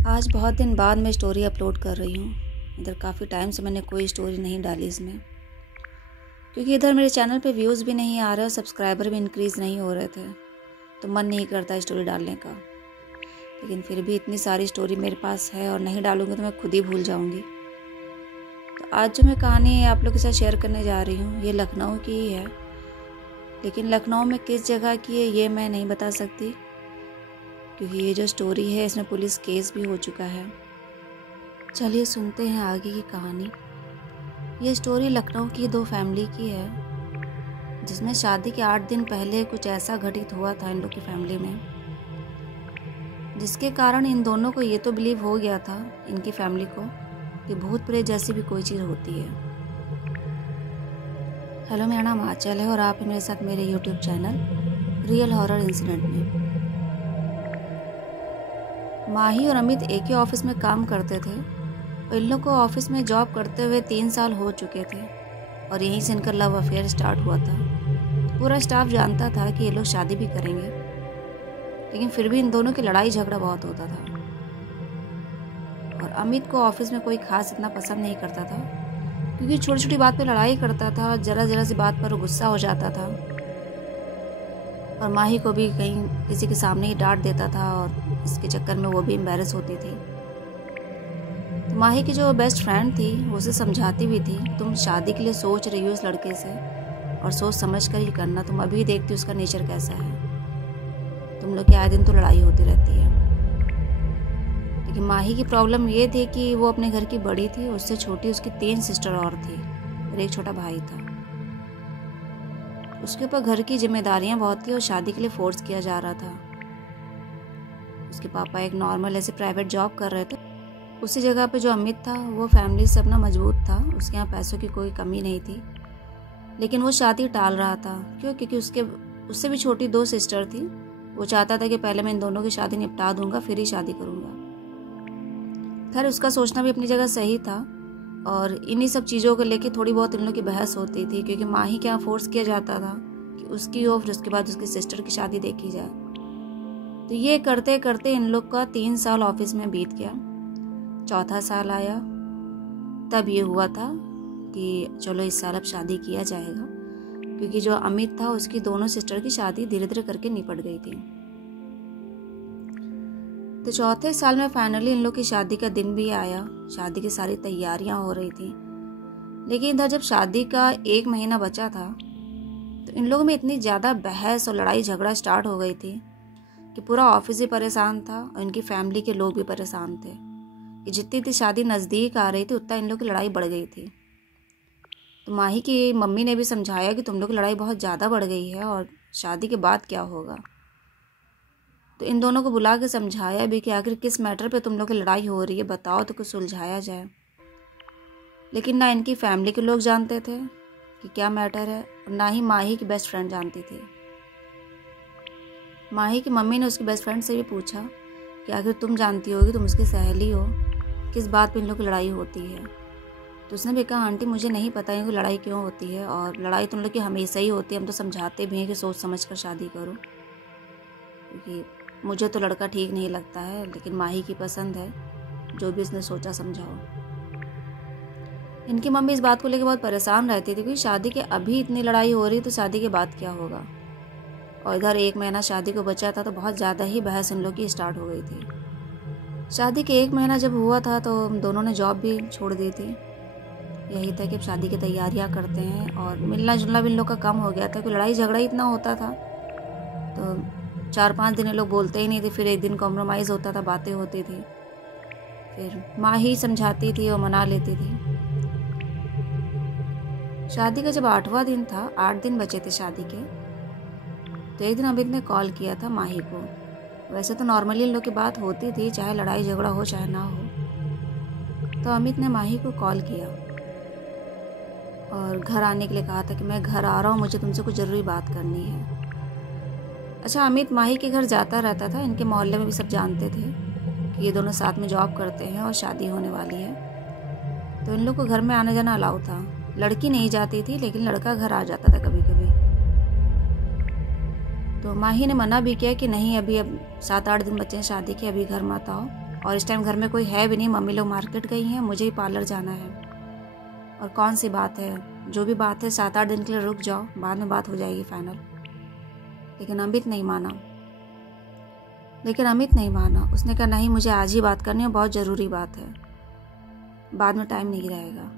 आज बहुत दिन बाद मैं स्टोरी अपलोड कर रही हूँ। इधर काफ़ी टाइम से मैंने कोई स्टोरी नहीं डाली इसमें, क्योंकि इधर मेरे चैनल पे व्यूज़ भी नहीं आ रहे और सब्सक्राइबर भी इंक्रीज़ नहीं हो रहे थे, तो मन नहीं करता स्टोरी डालने का। लेकिन फिर भी इतनी सारी स्टोरी मेरे पास है और नहीं डालूँगी तो मैं खुद ही भूल जाऊँगी। तो आज जो मैं कहानी आप लोग के साथ शेयर करने जा रही हूँ, ये लखनऊ की ही है। लेकिन लखनऊ में किस जगह की है ये मैं नहीं बता सकती, क्योंकि ये जो स्टोरी है इसमें पुलिस केस भी हो चुका है। चलिए सुनते हैं आगे की कहानी। ये स्टोरी लखनऊ की दो फैमिली की है, जिसमें शादी के 8 दिन पहले कुछ ऐसा घटित हुआ था इन लोग की फैमिली में, जिसके कारण इन दोनों को ये तो बिलीव हो गया था, इनकी फैमिली को, कि भूत प्रेत जैसी भी कोई चीज़ होती है। हेलो, मेरा नाम आंचल है और आप हैं मेरे साथ मेरे YouTube channel real horror incident में। माही और अमित एक ही ऑफिस में काम करते थे और इन लोग को ऑफिस में जॉब करते हुए 3 साल हो चुके थे और यहीं से इनका लव अफेयर स्टार्ट हुआ था। पूरा स्टाफ जानता था कि ये लोग शादी भी करेंगे, लेकिन फिर भी इन दोनों की लड़ाई झगड़ा बहुत होता था। और अमित को ऑफिस में कोई खास इतना पसंद नहीं करता था, क्योंकि छोटी छोटी बात पे लड़ाई करता था, जरा जरा सी बात पर गुस्सा हो जाता था और माही को भी कहीं किसी के सामने ही डांट देता था और इसके चक्कर में वो भी एम्बैरेस होती थी। तो माही की जो बेस्ट फ्रेंड थी वो उसे समझाती भी थी, तुम शादी के लिए सोच रही हो इस लड़के से और सोच समझ कर ही करना, तुम अभी देखती उसका नेचर कैसा है, तुम लोग की आए दिन तो लड़ाई होती रहती है। लेकिन माही की प्रॉब्लम ये थी कि वो अपने घर की बड़ी थी, उससे छोटी उसकी 3 सिस्टर और थी और एक छोटा भाई था। उसके ऊपर घर की जिम्मेदारियां बहुत थी और शादी के लिए फोर्स किया जा रहा था। उसके पापा एक नॉर्मल ऐसे प्राइवेट जॉब कर रहे थे। उसी जगह पे जो अमित था वो फैमिली से अपना मजबूत था, उसके यहाँ पैसों की कोई कमी नहीं थी, लेकिन वो शादी टाल रहा था। क्यों? क्योंकि उससे भी छोटी 2 सिस्टर थी। वो चाहता था कि पहले मैं इन दोनों की शादी निपटा दूंगा फिर ही शादी करूंगा। खैर, उसका सोचना भी अपनी जगह सही था और इन्हीं सब चीज़ों को लेके थोड़ी बहुत इन लोग की बहस होती थी, क्योंकि माही के यहाँ फोर्स किया जाता था कि उसकी हो फिर उसके बाद उसकी सिस्टर की शादी देखी जाए। तो ये करते करते इन लोग का 3 साल ऑफिस में बीत गया। चौथा साल आया, तब ये हुआ था कि चलो इस साल अब शादी किया जाएगा, क्योंकि जो अमित था उसकी दोनों सिस्टर की शादी धीरे धीरे करके निपट गई थी। तो चौथे साल में फाइनली इन लोग की शादी का दिन भी आया। शादी की सारी तैयारियां हो रही थी, लेकिन इधर जब शादी का 1 महीना बचा था तो इन लोगों में इतनी ज़्यादा बहस और लड़ाई झगड़ा स्टार्ट हो गई थी कि पूरा ऑफिस ही परेशान था और इनकी फैमिली के लोग भी परेशान थे कि जितनी थी शादी नज़दीक आ रही थी उतना इन लोग की लड़ाई बढ़ गई थी। तो माही की मम्मी ने भी समझाया कि तुम लोग की लड़ाई बहुत ज़्यादा बढ़ गई है और शादी के बाद क्या होगा। तो इन दोनों को बुला के समझाया भी कि आखिर किस मैटर पे तुम लोग की लड़ाई हो रही है, बताओ तो कुछ सुलझाया जाए। लेकिन ना इनकी फैमिली के लोग जानते थे कि क्या मैटर है और ना ही माही की बेस्ट फ्रेंड जानती थी। माही की मम्मी ने उसकी बेस्ट फ्रेंड से भी पूछा कि आखिर तुम जानती होगी, तुम उसकी सहेली हो, किस बात पे इन लोग की लड़ाई होती है। तो उसने भी कहा, आंटी मुझे नहीं पता इनको लड़ाई क्यों होती है और लड़ाई तुम लोग की हमेशा ही होती है, हम तो समझाते भी हैं कि सोच समझ कर शादी करो, क्योंकि मुझे तो लड़का ठीक नहीं लगता है, लेकिन माही की पसंद है, जो भी उसने सोचा समझाओ। इनकी मम्मी इस बात को लेकर बहुत परेशान रहती थी, क्योंकि शादी के अभी इतनी लड़ाई हो रही तो शादी के बाद क्या होगा। और इधर 1 महीना शादी को बचा था तो बहुत ज़्यादा ही बहस इन लोग की स्टार्ट हो गई थी। शादी के 1 महीना जब हुआ था तो दोनों ने जॉब भी छोड़ दी थी। यही था कि अब शादी की तैयारियां करते हैं और मिलना जुलना भी इन लोग का कम हो गया था, क्योंकि लड़ाई झगड़ा इतना होता था तो 4-5 दिन ये लोग बोलते ही नहीं थे, फिर एक दिन कॉम्प्रोमाइज़ होता था, बातें होती थी, फिर माँ ही समझाती थी और मना लेती थी। शादी का जब 8वां दिन था, 8 दिन बचे थे शादी के, तो एक दिन अमित ने कॉल किया था माही को। वैसे तो नॉर्मली इन लोग की बात होती थी, चाहे लड़ाई झगड़ा हो चाहे ना हो। तो अमित ने माही को कॉल किया और घर आने के लिए कहा था कि मैं घर आ रहा हूँ, मुझे तुमसे कुछ ज़रूरी बात करनी है। अच्छा, अमित माही के घर जाता रहता था, इनके मोहल्ले में भी सब जानते थे कि ये दोनों साथ में जॉब करते हैं और शादी होने वाली है, तो इन लोग को घर में आने जाना अलाउ था। लड़की नहीं जाती थी, लेकिन लड़का घर आ जाता था कभी कभी। तो माही ने मना भी किया कि नहीं, अभी अब 7-8 दिन बच्चे हैं शादी के, अभी घर मत आओ, और इस टाइम घर में कोई है भी नहीं, मम्मी लोग मार्केट गई हैं, मुझे ही पार्लर जाना है। और कौन सी बात है, जो भी बात है 7-8 दिन के लिए रुक जाओ, बाद में बात हो जाएगी फाइनल। लेकिन अमित नहीं माना। उसने कहा नहीं, मुझे आज ही बात करनी है, बहुत ज़रूरी बात है, बाद में टाइम नहीं रहेगा।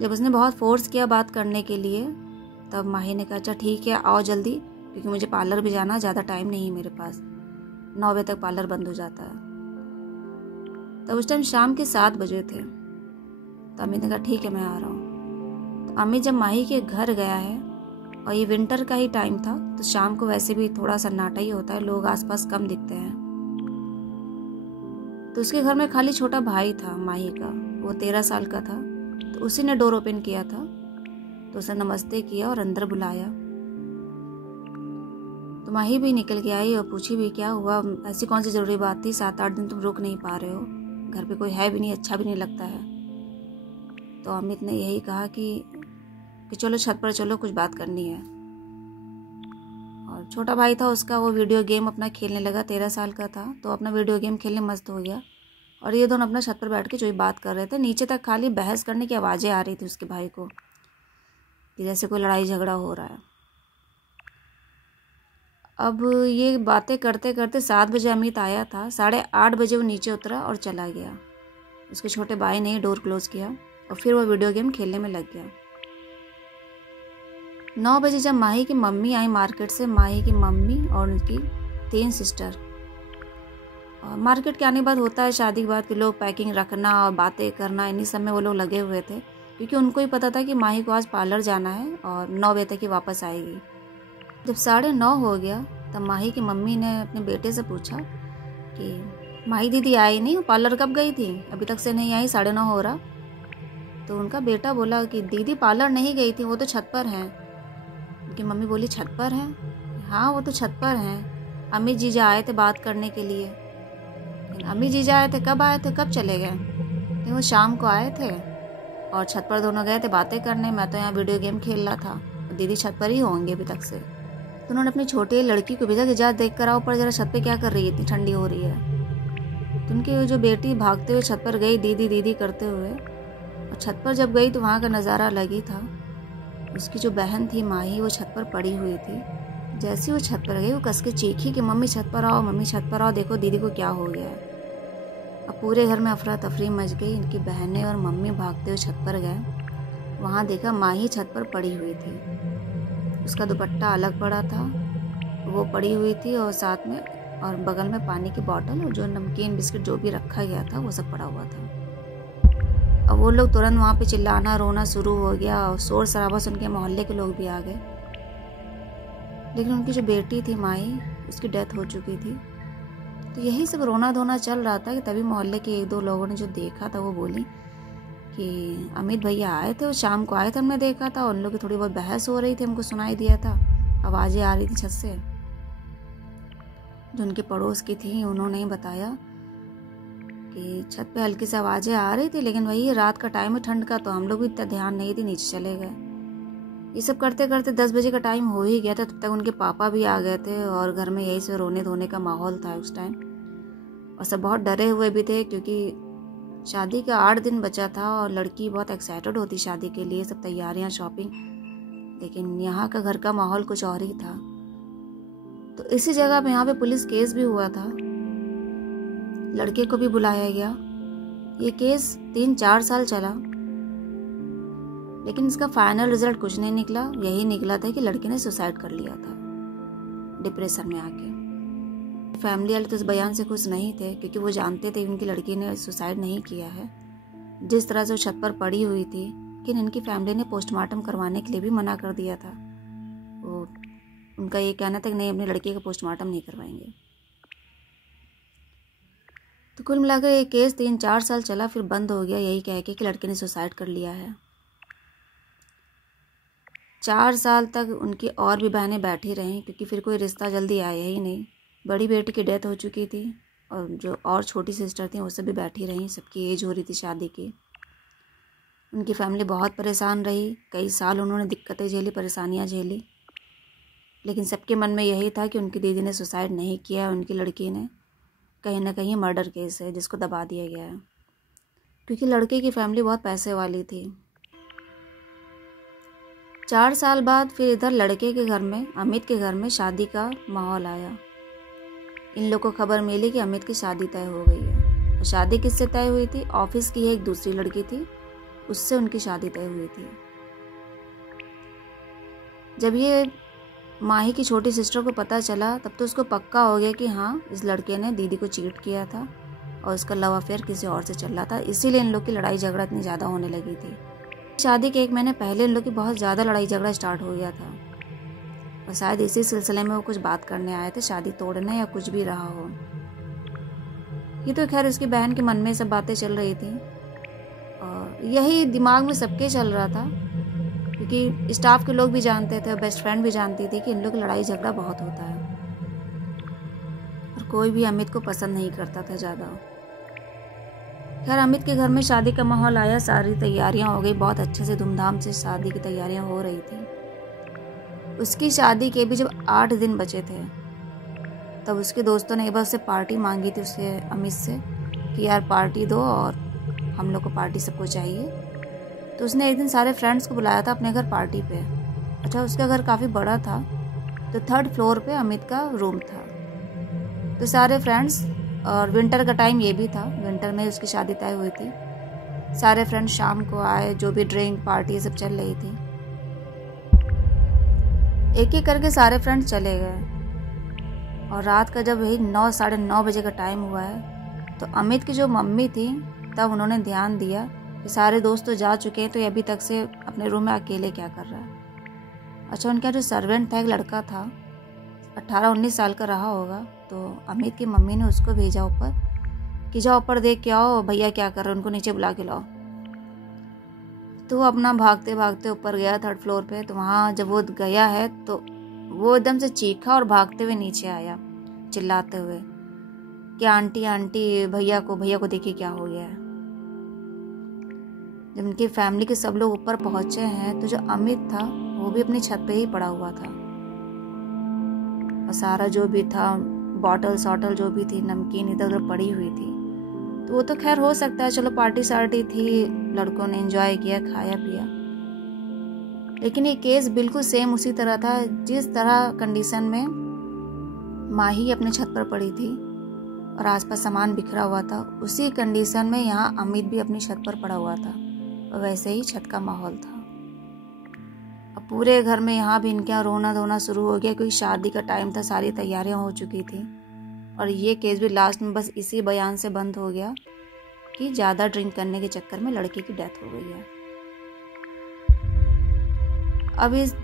जब उसने बहुत फोर्स किया बात करने के लिए, तब माही ने कहा अच्छा ठीक है, आओ जल्दी, क्योंकि मुझे पार्लर भी जाना, ज़्यादा टाइम नहीं है मेरे पास, 9 बजे तक पार्लर बंद हो जाता है। तब उस टाइम शाम के 7 बजे थे। तो अमित ने कहा ठीक है, मैं आ रहा हूँ। तो अमित जब माही के घर गया है, और ये विंटर का ही टाइम था, तो शाम को वैसे भी थोड़ा सन्नाटा ही होता है, लोग आसपास कम दिखते हैं। तो उसके घर में खाली छोटा भाई था माही का, वो 13 साल का था। तो उसी ने डोर ओपन किया था। तो उसने नमस्ते किया और अंदर बुलाया। तो माही भी निकल के आई और पूछी भी क्या हुआ, ऐसी कौन सी ज़रूरी बात थी, 7-8 दिन तुम रुक नहीं पा रहे हो, घर पे कोई है भी नहीं, अच्छा भी नहीं लगता है। तो अमित ने यही कहा कि चलो छत पर चलो, कुछ बात करनी है। और छोटा भाई था उसका, वो वीडियो गेम अपना खेलने लगा, 13 साल का था, तो अपना वीडियो गेम खेलने मस्त हो गया। और ये दोनों अपना छत पर बैठ के जो बात कर रहे थे, नीचे तक खाली बहस करने की आवाज़ें आ रही थी उसके भाई को, कि जैसे कोई लड़ाई झगड़ा हो रहा है। अब ये बातें करते करते 7 बजे अमित आया था, 8:30 बजे वो नीचे उतरा और चला गया। उसके छोटे भाई ने डोर क्लोज किया और फिर वो वीडियो गेम खेलने में लग गया। 9 बजे जब माही की मम्मी आई मार्केट से, माही की मम्मी और उनकी 3 सिस्टर, और मार्केट के आने के बाद होता है शादी के बाद कि लोग पैकिंग रखना और बातें करना, इन्हीं सब में वो लोग लगे हुए थे, क्योंकि उनको ही पता था कि माही को आज पार्लर जाना है और 9 बजे तक ही वापस आएगी। जब 9:30 हो गया, तब माही की मम्मी ने अपने बेटे से पूछा कि माही दीदी आई नहीं, पार्लर कब गई थी, अभी तक से नहीं आई, 9:30 हो रहा। तो उनका बेटा बोला कि दीदी पार्लर नहीं गई थी, वो तो छत पर हैं। उनकी मम्मी बोली छत पर हैं? हाँ, वो तो छत पर हैं, अमित जीजा आए थे बात करने के लिए। अमित जीजा आए थे, कब आए थे, कब चले गए? वो शाम को आए थे और छत पर दोनों गए थे बातें करने, मैं तो यहाँ वीडियो गेम खेल रहा था, दीदी छत पर ही होंगे अभी तक से। तो उन्होंने अपनी छोटी लड़की को भेजा कि जा देख कर आओ ऊपर जरा, छत पे क्या कर रही है, इतनी ठंडी हो रही है। तो उनकी जो बेटी भागते हुए छत पर गई, दीदी दीदी करते हुए, और छत पर जब गई तो वहाँ का नज़ारा अलग ही था। उसकी जो बहन थी माही, वो छत पर पड़ी हुई थी। जैसे वो छत पर गई, वो कस के चीखी कि मम्मी छत पर आओ, मम्मी छत पर आओ, देखो दीदी को क्या हो गया है। अब पूरे घर में अफरा तफरी मच गई। इनकी बहनें और मम्मी भागते हुए छत पर गए। वहाँ देखा माही छत पर पड़ी हुई थी, उसका दुपट्टा अलग पड़ा था, वो पड़ी हुई थी, और साथ में और बगल में पानी की बोतल और जो नमकीन बिस्किट जो भी रखा गया था वो सब पड़ा हुआ था। अब वो लोग तुरंत वहाँ पे चिल्लाना रोना शुरू हो गया, और शोर शराबा सुन के मोहल्ले के लोग भी आ गए। लेकिन उनकी जो बेटी थी माही, उसकी डेथ हो चुकी थी। तो यही सब रोना धोना चल रहा था कि तभी मोहल्ले के 1-2 लोगों ने जो देखा था वो बोली कि अमित भैया आए थे, वो शाम को आए थे, हमने देखा था, उन लोग की थोड़ी बहुत बहस हो रही थी, हमको सुनाई दिया था, आवाज़ें आ रही थी छत से। जो उनके पड़ोस की थी उन्होंने ही बताया कि छत पे हल्की सी आवाज़ें आ रही थी, लेकिन वही रात का टाइम है, ठंड का, तो हम लोग भी इतना ध्यान नहीं दी, नीचे चले गए। ये सब करते करते 10 बजे का टाइम हो ही गया था। तब तक उनके पापा भी आ गए थे और घर में यही से रोने धोने का माहौल था उस टाइम। और सब बहुत डरे हुए भी थे, क्योंकि शादी का 8 दिन बचा था और लड़की बहुत एक्साइटेड होती शादी के लिए, सब तैयारियां, शॉपिंग। लेकिन यहाँ का घर का माहौल कुछ और ही था। तो इसी जगह पे यहाँ पे पुलिस केस भी हुआ था, लड़के को भी बुलाया गया। ये केस 3-4 साल चला, लेकिन इसका फाइनल रिजल्ट कुछ नहीं निकला। यही निकला था कि लड़के ने सुसाइड कर लिया था डिप्रेशन में आके। फैमिली वाले तो इस बयान से खुश नहीं थे, क्योंकि वो जानते थे उनकी लड़की ने सुसाइड नहीं किया है। जिस तरह से वो छत पर पड़ी हुई थी, लेकिन इनकी फैमिली ने पोस्टमार्टम करवाने के लिए भी मना कर दिया था। वो उनका ये कहना था कि नहीं, अपनी लड़की का पोस्टमार्टम नहीं करवाएंगे। तो कुल मिलाकर ये केस 3-4 साल चला, फिर बंद हो गया, यही कह के कि लड़के ने सुसाइड कर लिया है। 4 साल तक उनकी और भी बहनें बैठी रहीं, क्योंकि फिर कोई रिश्ता जल्दी आया ही नहीं। बड़ी बेटी की डेथ हो चुकी थी, और जो और छोटी सिस्टर थी वो सब भी बैठी रहीं, सबकी एज हो रही थी शादी की। उनकी फैमिली बहुत परेशान रही, कई साल उन्होंने दिक्कतें झेली, परेशानियां झेली, लेकिन सबके मन में यही था कि उनकी दीदी ने सुसाइड नहीं किया, उनकी लड़की ने। कहीं ना कहीं मर्डर केस है जिसको दबा दिया गया है, क्योंकि लड़के की फैमिली बहुत पैसे वाली थी। 4 साल बाद फिर इधर लड़के के घर में, अमित के घर में शादी का माहौल आया। इन लोगों को खबर मिली कि अमित की शादी तय हो गई है। और शादी किससे तय हुई थी? ऑफिस की एक दूसरी लड़की थी, उससे उनकी शादी तय हुई थी। जब ये माही की छोटी सिस्टर को पता चला तब तो उसको पक्का हो गया कि हाँ, इस लड़के ने दीदी को चीट किया था और उसका लव अफेयर किसी और से चल रहा था, इसीलिए इन लोग की लड़ाई झगड़ा इतनी ज़्यादा होने लगी थी। शादी के 1 महीने पहले इन लोग की बहुत ज़्यादा लड़ाई झगड़ा स्टार्ट हो गया था और शायद इसी सिलसिले में वो कुछ बात करने आए थे, शादी तोड़ने या कुछ भी रहा हो। ये तो खैर उसकी बहन के मन में सब बातें चल रही थी और यही दिमाग में सबके चल रहा था, क्योंकि स्टाफ के लोग भी जानते थे और बेस्ट फ्रेंड भी जानती थी कि इन लोग की लड़ाई झगड़ा बहुत होता है और कोई भी अमित को पसंद नहीं करता था ज़्यादा। खैर अमित के घर में शादी का माहौल आया, सारी तैयारियां हो गई, बहुत अच्छे से धूमधाम से शादी की तैयारियां हो रही थी। उसकी शादी के भी जब 8 दिन बचे थे तब उसके दोस्तों ने एक बार उससे पार्टी मांगी थी, उसके अमित से, कि यार पार्टी दो और हम लोग को पार्टी सबको चाहिए। तो उसने एक दिन सारे फ्रेंड्स को बुलाया था अपने घर पार्टी पे। अच्छा, उसका घर काफ़ी बड़ा था, तो 3rd फ्लोर पे अमित का रूम था। तो सारे फ्रेंड्स, और विंटर का टाइम ये भी था, विंटर में उसकी शादी तय हुई थी। सारे फ्रेंड्स शाम को आए, जो भी ड्रिंक पार्टी सब चल रही थी। एक एक करके सारे फ्रेंड्स चले गए और रात का जब वही 9 साढ़े 9 बजे का टाइम हुआ है तो अमित की जो मम्मी थी तब उन्होंने ध्यान दिया कि सारे दोस्त तो जा चुके हैं, तो ये अभी तक से अपने रूम में अकेले क्या कर रहा है। अच्छा, उनका जो सर्वेंट था एक लड़का था, 18-19 साल का रहा होगा, तो अमित की मम्मी ने उसको भेजा ऊपर कि जाओ ऊपर देख के आओ भैया क्या कर रहे हैं, उनको नीचे बुला के लाओ। तो वो अपना भागते भागते ऊपर गया 3rd फ्लोर पे। तो वहाँ जब वो गया है तो वो एकदम से चीखा और भागते हुए नीचे आया चिल्लाते हुए कि आंटी आंटी, भैया को देखिए क्या हो गया है। जब उनकी फैमिली के सब लोग ऊपर पहुंचे हैं तो जो अमित था वो भी अपनी छत पे ही पड़ा हुआ था और सारा जो भी था, बॉटल सॉटल जो भी थी, नमकीन इधर उधर पड़ी हुई थी। तो वो तो खैर हो सकता है, चलो पार्टी सार्टी थी, लड़कों ने एंजॉय किया, खाया पिया। लेकिन ये केस बिल्कुल सेम उसी तरह था जिस तरह कंडीशन में माही अपने छत पर पड़ी थी और आसपास सामान बिखरा हुआ था, उसी कंडीशन में यहाँ अमित भी अपनी छत पर पड़ा हुआ था और वैसे ही छत का माहौल था। अब पूरे घर में यहाँ भी इनके यहाँ रोना धोना शुरू हो गया, क्योंकि शादी का टाइम था, सारी तैयारियां हो चुकी थी और ये केस भी लास्ट में बस इसी बयान से बंद हो गया कि ज़्यादा ड्रिंक करने के चक्कर में लड़के की डेथ हो गई है। अब इस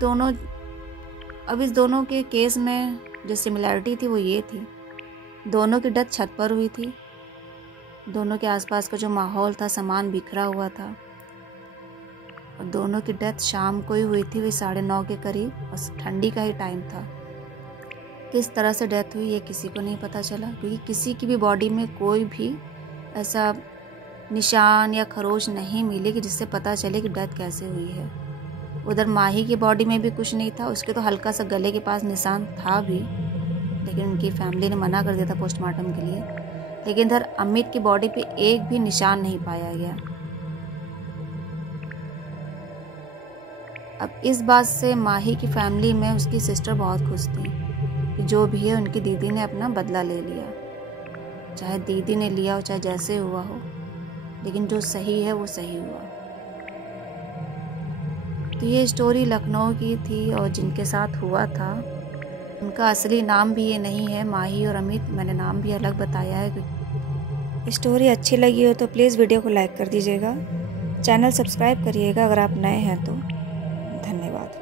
दोनों के केस में जो सिमिलैरिटी थी वो ये थी, दोनों की डेथ छत पर हुई थी, दोनों के आसपास का जो माहौल था, सामान बिखरा हुआ था और दोनों की डेथ शाम को ही हुई थी, वही 9:30 के करीब, और ठंडी का ही टाइम था। किस तरह से डेथ हुई ये किसी को नहीं पता चला, क्योंकि किसी की भी बॉडी में कोई भी ऐसा निशान या खरोच नहीं मिली कि जिससे पता चले कि डेथ कैसे हुई है। उधर माही की बॉडी में भी कुछ नहीं था, उसके तो हल्का सा गले के पास निशान था भी, लेकिन उनकी फैमिली ने मना कर दिया था पोस्टमार्टम के लिए। लेकिन इधर अमित की बॉडी पे एक भी निशान नहीं पाया गया। अब इस बात से माही की फैमिली में उसकी सिस्टर बहुत खुश थी कि जो भी है उनकी दीदी ने अपना बदला ले लिया, चाहे दीदी ने लिया हो चाहे जैसे हुआ हो, लेकिन जो सही है वो सही हुआ। तो ये स्टोरी लखनऊ की थी और जिनके साथ हुआ था उनका असली नाम भी ये नहीं है, माही और अमित, मैंने नाम भी अलग बताया है। स्टोरी अच्छी लगी हो तो प्लीज़ वीडियो को लाइक कर दीजिएगा, चैनल सब्सक्राइब करिएगा अगर आप नए हैं तो। धन्यवाद।